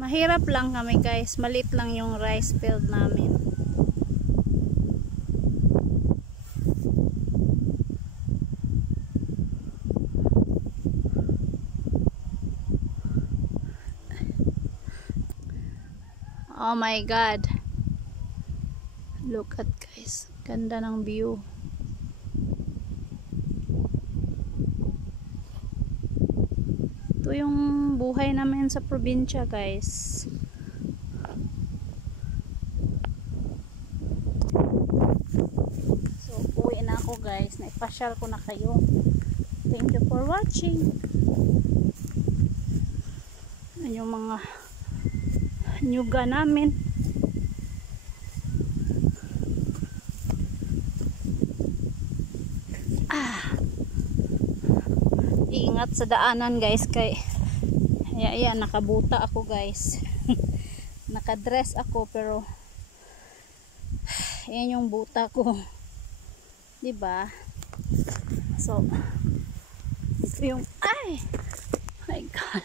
Mahirap lang kami guys, malit lang yung rice field namin. Oh my god, look at guys, ganda ng view. Ito yung buhay namin sa probinsya guys. So uwi na ako guys, naipasyal ko na kayo. Thank you for watching. Yan yung mga nyuga namin. Ingat sa daanan guys, kay ayan, nakabuta ako guys. Nakadress ako pero ayan yung buta ko, diba? So ito yung, ay my god,